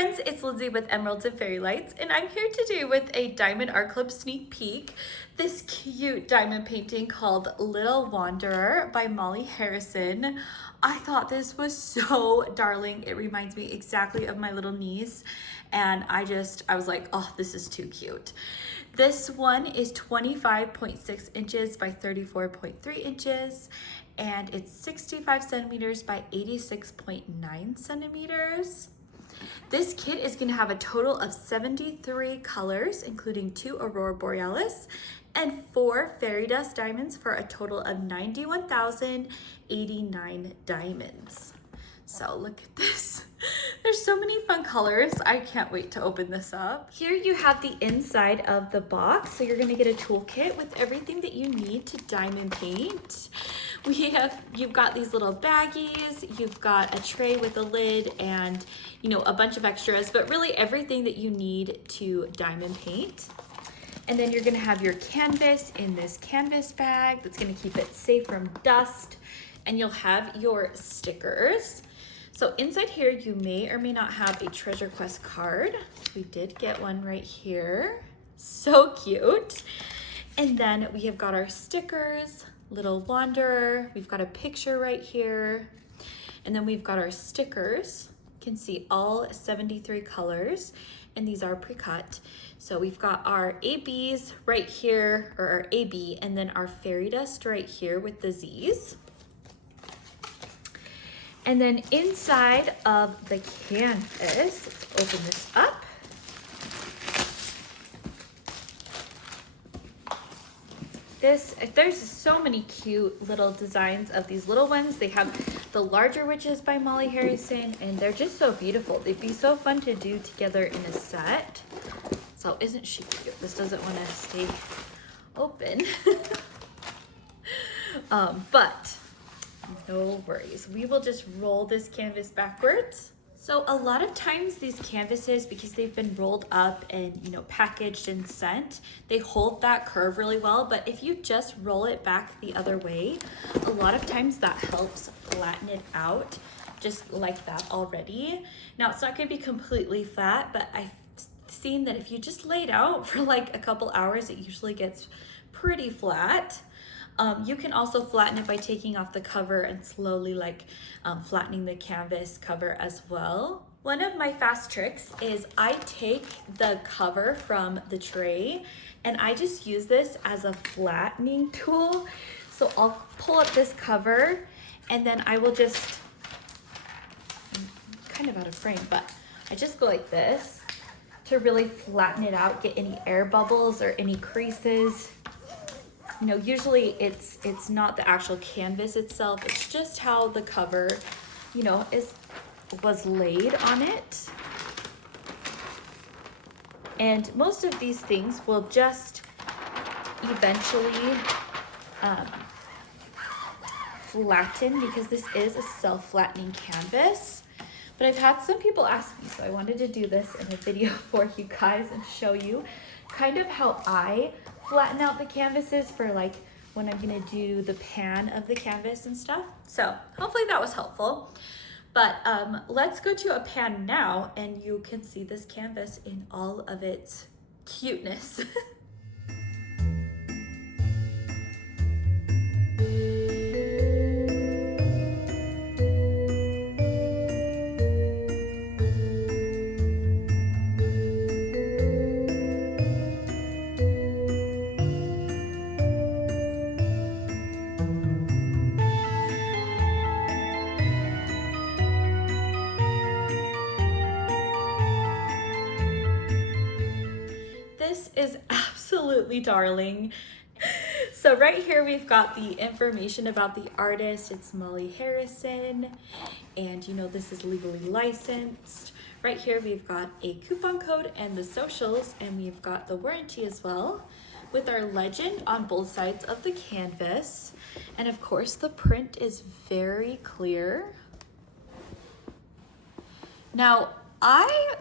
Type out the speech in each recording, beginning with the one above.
friends, it's Lindsay with Emeralds and Fairy Lights, and I'm here today with a Diamond Art Club sneak peek. This cute diamond painting called Little Wanderer by Molly Harrison. I thought this was so darling. It reminds me exactly of my little niece, and I was like, oh, this is too cute. This one is 25.6 inches by 34.3 inches, and it's 65 centimeters by 86.9 centimeters. This kit is going to have a total of 73 colors, including 2 Aurora Borealis and 4 fairy dust diamonds for a total of 91,089 diamonds. So look at this. There's so many fun colors. I can't wait to open this up. Here you have the inside of the box. So you're gonna get a toolkit with everything that you need to diamond paint. You've got these little baggies, you've got a tray with a lid and a bunch of extras, but really everything that you need to diamond paint. And then you're gonna have your canvas in this canvas bag that's gonna keep it safe from dust. And you'll have your stickers. So inside here, you may or may not have a Treasure Quest card. We did get one right here. So cute. And then we have got our stickers, Little Wanderer. We've got a picture right here. And then we've got our stickers. You can see all 73 colors, and these are pre-cut. So we've got our ABs right here, or our AB, and then our fairy dust right here with the Z's. And then inside of the canvas, let's open this up. There's so many cute little designs of these little ones. They have the larger witches by Molly Harrison, and they're just so beautiful. They'd be so fun to do together in a set. So isn't she cute? This doesn't want to stay open. But no worries. We will just roll this canvas backwards. So a lot of times these canvases, because they've been rolled up and packaged and sent, they hold that curve really well. But if you just roll it back the other way, a lot of times that helps flatten it out just like that already. Now it's not going to be completely flat, but I've seen that if you just lay it out for like a couple hours, it usually gets pretty flat. You can also flatten it by taking off the cover and slowly flattening the canvas cover as well. One of my fast tricks is I take the cover from the tray and I just use this as a flattening tool. So I'll pull up this cover and then I will just, I'm kind of out of frame, but I just go like this to really flatten it out, get any air bubbles or any creases. Usually it's not the actual canvas itself, it's just how the cover, was laid on it. And most of these things will just eventually flatten because this is a self-flattening canvas. But I've had some people ask me, so I wanted to do this in a video for you guys and show you kind of how I flatten out the canvases for when I'm gonna do the pan of the canvas and stuff. So hopefully that was helpful. But let's go to a pan now and you can see this canvas in all of its cuteness. This is absolutely darling. So right here we've got the information about the artist. It's Molly Harrison, and this is legally licensed. Right here we've got a coupon code and the socials, and we've got the warranty as well with our legend on both sides of the canvas. And of course the print is very clear. Now I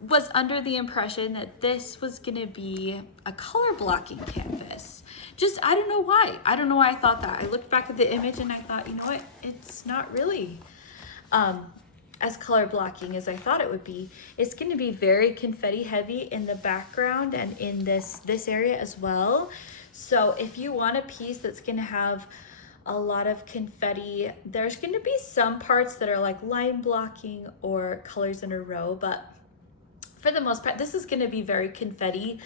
was under the impression that this was gonna be a color blocking canvas. I don't know why. I don't know why I thought that. I looked back at the image and I thought, you know what? It's not really. as color blocking as I thought it would be. It's going to be very confetti heavy in the background and in this area as well. So if you want a piece that's going to have a lot of confetti, there's going to be some parts that are like line blocking or colors in a row, but for the most part, this is going to be very confetti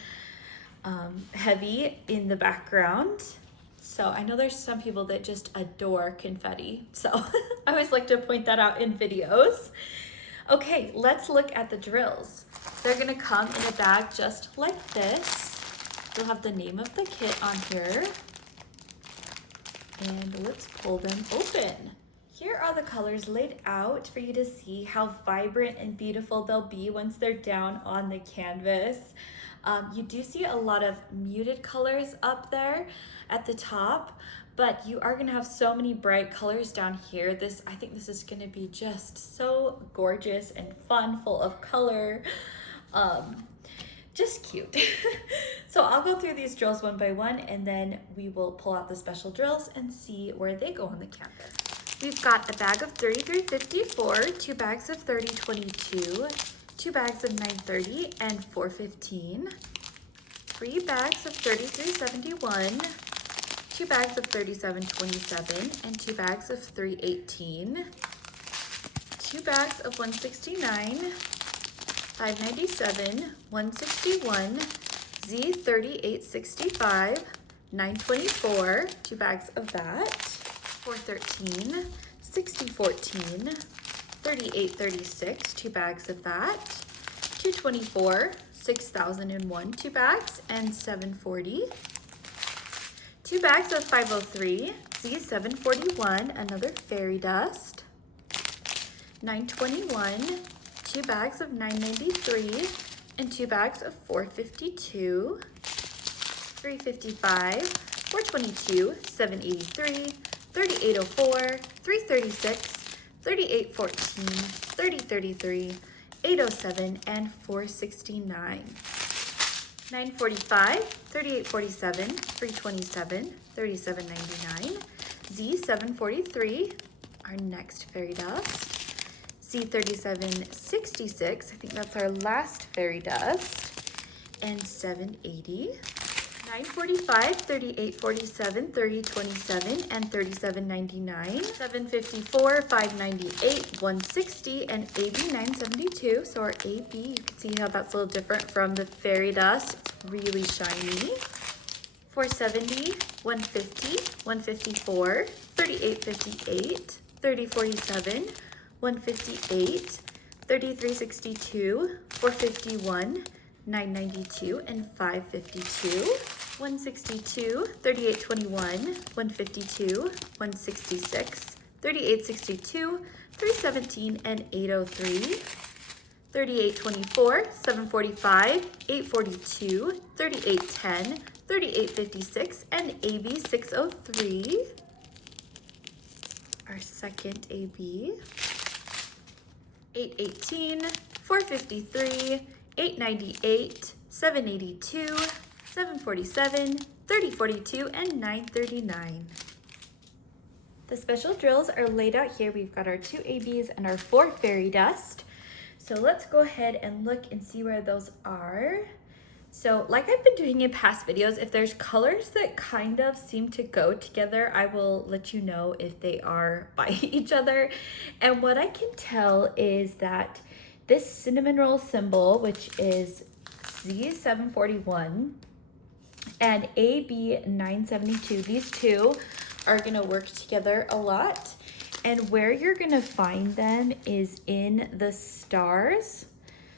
heavy in the background. So I know there's some people that just adore confetti. So I always like to point that out in videos. Okay, let's look at the drills. They're gonna come in a bag just like this. You'll have the name of the kit on here. And let's pull them open. Here are the colors laid out for you to see how vibrant and beautiful they'll be once they're down on the canvas. You do see a lot of muted colors up there at the top, but you are gonna have so many bright colors down here. I think this is gonna be just so gorgeous and fun, full of color. Just cute. So I'll go through these drills one by one, and then we will pull out the special drills and see where they go on the canvas. We've got a bag of 3354, 2 bags of 3022, 2 bags of 930 and 415, 3 bags of 3371, 2 bags of 3727 and 2 bags of 318, 2 bags of 169, 597, 161, Z3865, 924, 2 bags of that, 413, 6014, 3836, 2 bags of that, 224, 6001, 2 bags, and 740. 2 bags of 503, Z741, another fairy dust. 921, 2 bags of 993, and 2 bags of 452. 355, 422, 783, 3804, 336, 3814, 3033, 807, and 469. 945, 3847, 327, 3799, Z743, our next fairy dust. Z3766, I think that's our last fairy dust, and 780. 945, 3847, 3027, and 3799. 754, 598, 160, and AB 972. So our AB, you can see how that's a little different from the fairy dust. It's really shiny. 470, 150, 154, 3858, 3047, 158, 3362, 451, 992, and 552. 162, 3821, 152, 166, 3862, 317, and 803. 3824, 745, 842, 3810, 3856, and AB 603. Our second AB. 818, 453, 898, 782, 747, 3042, and 939. The special drills are laid out here. We've got our 2 ABs and our 4 fairy dust. So let's go ahead and look and see where those are. So like I've been doing in past videos, if there's colors that kind of seem to go together, I will let you know if they are by each other. And what I can tell is that this cinnamon roll symbol, which is Z741, and AB 972, these two are gonna work together a lot. And where you're gonna find them is in the stars.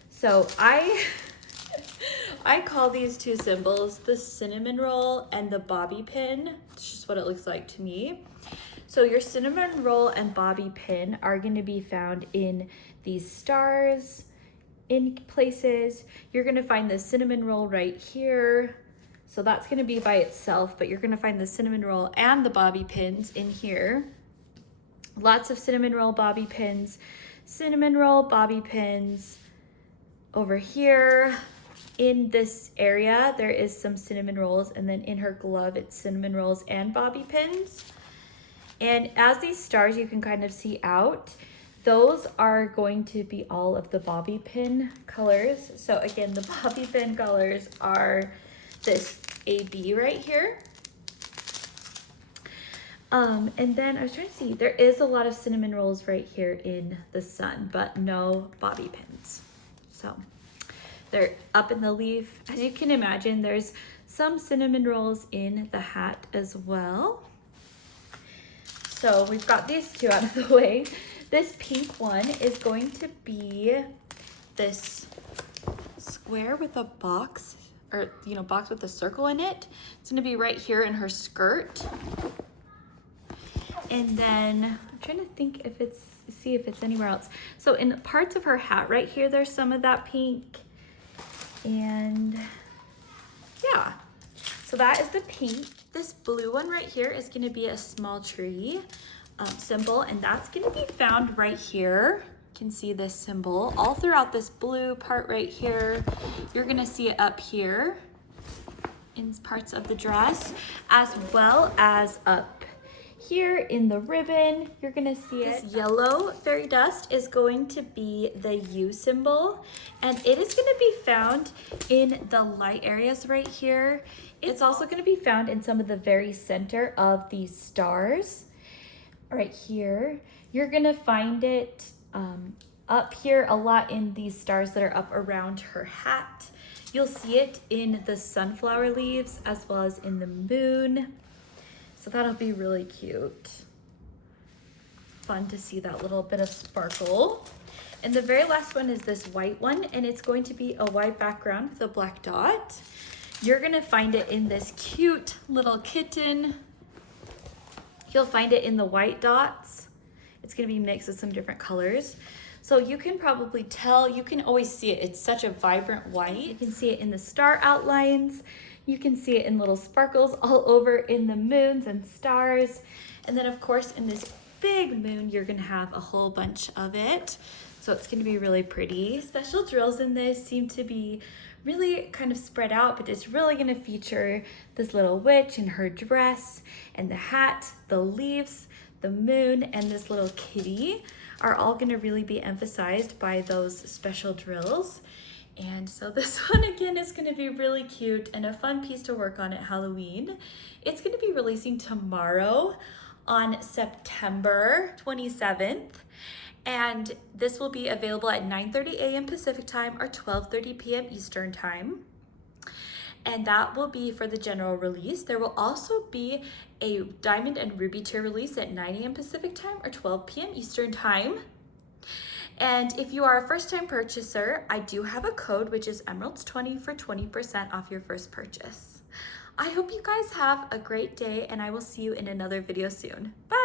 So I call these two symbols the cinnamon roll and the bobby pin. It's just what it looks like to me. So your cinnamon roll and bobby pin are gonna be found in these stars, in places. You're gonna find the cinnamon roll right here. So that's gonna be by itself, but you're gonna find the cinnamon roll and the bobby pins in here. Lots of cinnamon roll bobby pins, cinnamon roll bobby pins. Over here in this area, there is some cinnamon rolls, and then in her glove, it's cinnamon rolls and bobby pins. And as these stars, you can kind of see out, Those are going to be all of the bobby pin colors. So again, the bobby pin colors are this AB right here. And then I was trying to see, there is a lot of cinnamon rolls right here in the sun, but no bobby pins. So they're up in the leaf. As you can imagine, there's some cinnamon rolls in the hat as well. So we've got these two out of the way. This pink one is going to be this square with a box, or box with a circle in it. It's gonna be right here in her skirt. And then I'm trying to think see if it's anywhere else. So in parts of her hat right here, there's some of that pink. And yeah, so that is the pink. This blue one right here is gonna be a small tree symbol, and that's gonna be found right here. You can see this symbol all throughout this blue part right here. You're gonna see it up here in parts of the dress, as well as up here in the ribbon. You're gonna see it. This yellow fairy dust is going to be the U symbol, and it is gonna be found in the light areas right here. It's also gonna be found in some of the very center of these stars right here. You're gonna find it up here a lot in these stars that are up around her hat. You'll see it in the sunflower leaves as well as in the moon. So that'll be really cute. Fun to see that little bit of sparkle. And the very last one is this white one, and it's going to be a white background with a black dot. You're gonna find it in this cute little kitten. You'll find it in the white dots. It's gonna be mixed with some different colors. So you can probably tell, you can always see it. It's such a vibrant white. You can see it in the star outlines. You can see it in little sparkles all over in the moons and stars. And then of course in this big moon, you're gonna have a whole bunch of it. So it's gonna be really pretty. Special drills in this seem to be really kind of spread out, but it's really gonna feature this little witch and her dress and the hat, the leaves, the moon, and this little kitty are all gonna really be emphasized by those special drills. And so this one again is gonna be really cute and a fun piece to work on at Halloween. It's gonna be releasing tomorrow on September 27th. And this will be available at 9:30 a.m. Pacific time or 12:30 p.m. Eastern time. And that will be for the general release. There will also be a diamond and ruby tier release at 9 a.m. Pacific time or 12 p.m. Eastern time. And if you are a first-time purchaser, I do have a code, which is Emeralds20 for 20% off your first purchase. I hope you guys have a great day, and I will see you in another video soon. Bye!